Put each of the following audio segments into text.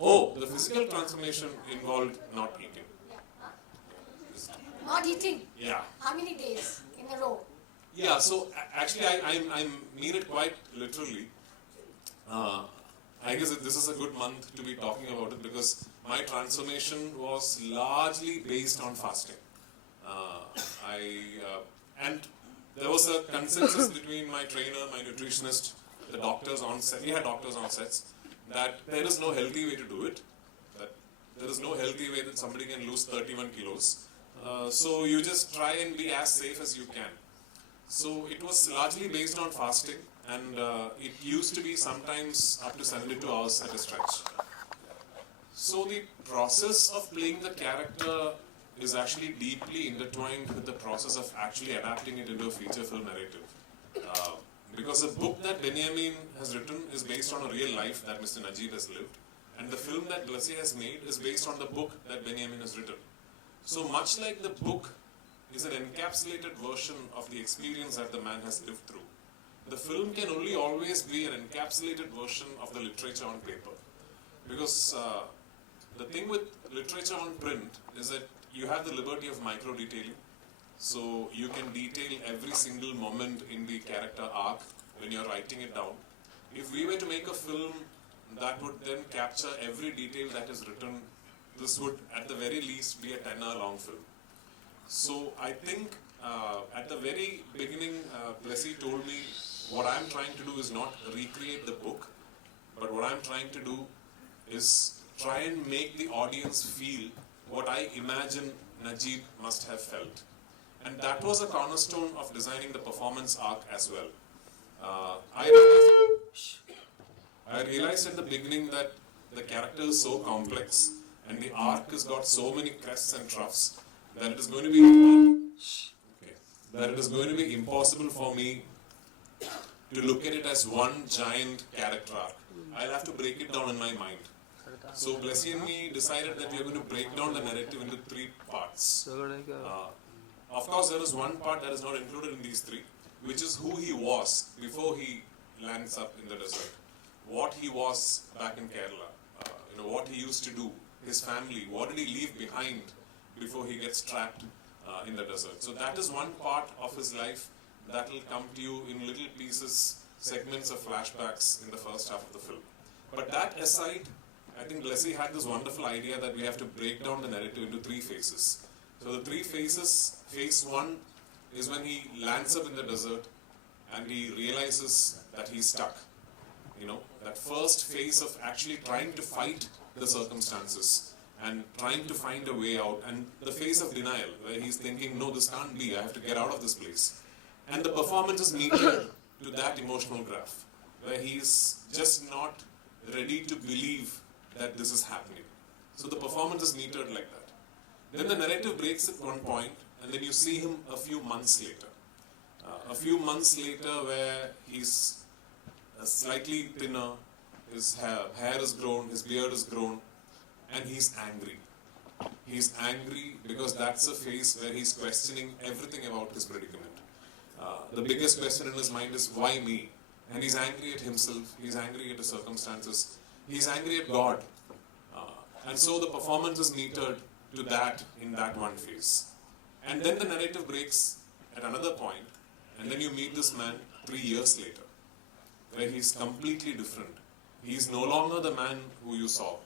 Oh, the physical transformation involved not eating. Not eating? Yeah. How many days in a row? Yeah, so actually I mean it quite literally. I guess this is a good month to be talking about it because my transformation was largely based on fasting. And there was a consensus between my trainer, my nutritionist, the doctors on set, we had doctors on sets, that there is no healthy way to do it, that there is no healthy way that somebody can lose 31 kilos. So you just try and be as safe as you can. So it was largely based on fasting, and it used to be sometimes up to 72 hours at a stretch. So the process of playing the character is actually deeply intertwined with the process of actually adapting it into a feature film narrative. Because the book that Benjamin has written is based on a real life that Mr. Najib has lived, and the film that 𝐵𝐵𝐶 has made is based on the book that Benjamin has written. So much like the book is an encapsulated version of the experience that the man has lived through, the film can only always be an encapsulated version of the literature on paper. Because the thing with literature on print is that you have the liberty of micro-detailing. So you can detail every single moment in the character arc when you're writing it down. If we were to make a film that would then capture every detail that is written, this would at the very least be a 10-hour long film. So I think at the very beginning, 𝐵𝐵𝐶 told me what I'm trying to do is not recreate the book, but what I'm trying to do is try and make the audience feel what I imagine Najib must have felt. And that was a cornerstone of designing the performance arc as well. I realized at the beginning that the character is so complex and the arc has got so many crests and troughs that it is going to be impossible for me to look at it as one giant character arc. I'll have to break it down in my mind. So 𝐵𝐵𝐶 and me decided that we are going to break down the narrative into 3 parts. Of course, there is one part that is not included in these 3, which is who he was before he lands up in the desert. What he was back in Kerala, what he used to do, his family, what did he leave behind before he gets trapped in the desert. So that is one part of his life that will come to you in little pieces, segments of flashbacks in the first half of the film. But that aside, I think 𝐵𝐵𝐶 had this wonderful idea that we have to break down the narrative into 3 phases. So the 3 phases, phase 1 is when he lands up in the desert and he realizes that he's stuck. That first phase of actually trying to fight the circumstances and trying to find a way out, and the phase of denial where he's thinking, no, this can't be, I have to get out of this place. And the performance is metered to that emotional graph where he's just not ready to believe that this is happening. So the performance is metered like that. Then the narrative breaks at one point, and then you see him a few months later. Where he's slightly thinner, his hair is grown, his beard is grown, and he's angry. He's angry because that's a phase where he's questioning everything about his predicament. The biggest question in his mind is, why me? And he's angry at himself, he's angry at the circumstances, he's angry at God. And so the performance is metered to that in that one phase. And then the narrative breaks at another point, and then you meet this man 3 years later, where he's completely different. He's no longer the man who you saw.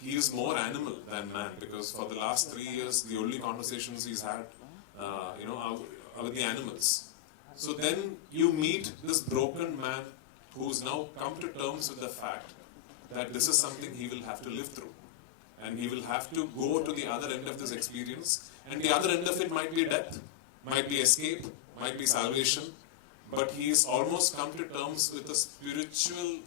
He is more animal than man, because for the last 3 years, the only conversations he's had, are with the animals. So then you meet this broken man who's now come to terms with the fact that this is something he will have to live through. And he will have to go to the other end of this experience. And the other end of it might be death, might be escape, might be salvation. But he's almost come to terms with a spiritual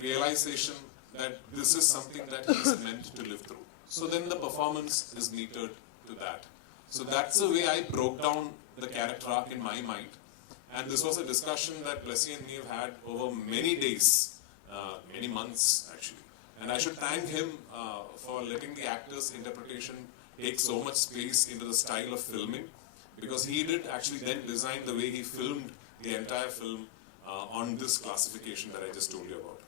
realization that this is something that he's meant to live through. So then the performance is metered to that. So that's the way I broke down the character arc in my mind. And this was a discussion that 𝐵𝐵𝐶 and me have had over many days, many months actually. And I should thank him for letting the actor's interpretation take so much space into the style of filming, because he did actually then design the way he filmed the entire film on this classification that I just told you about.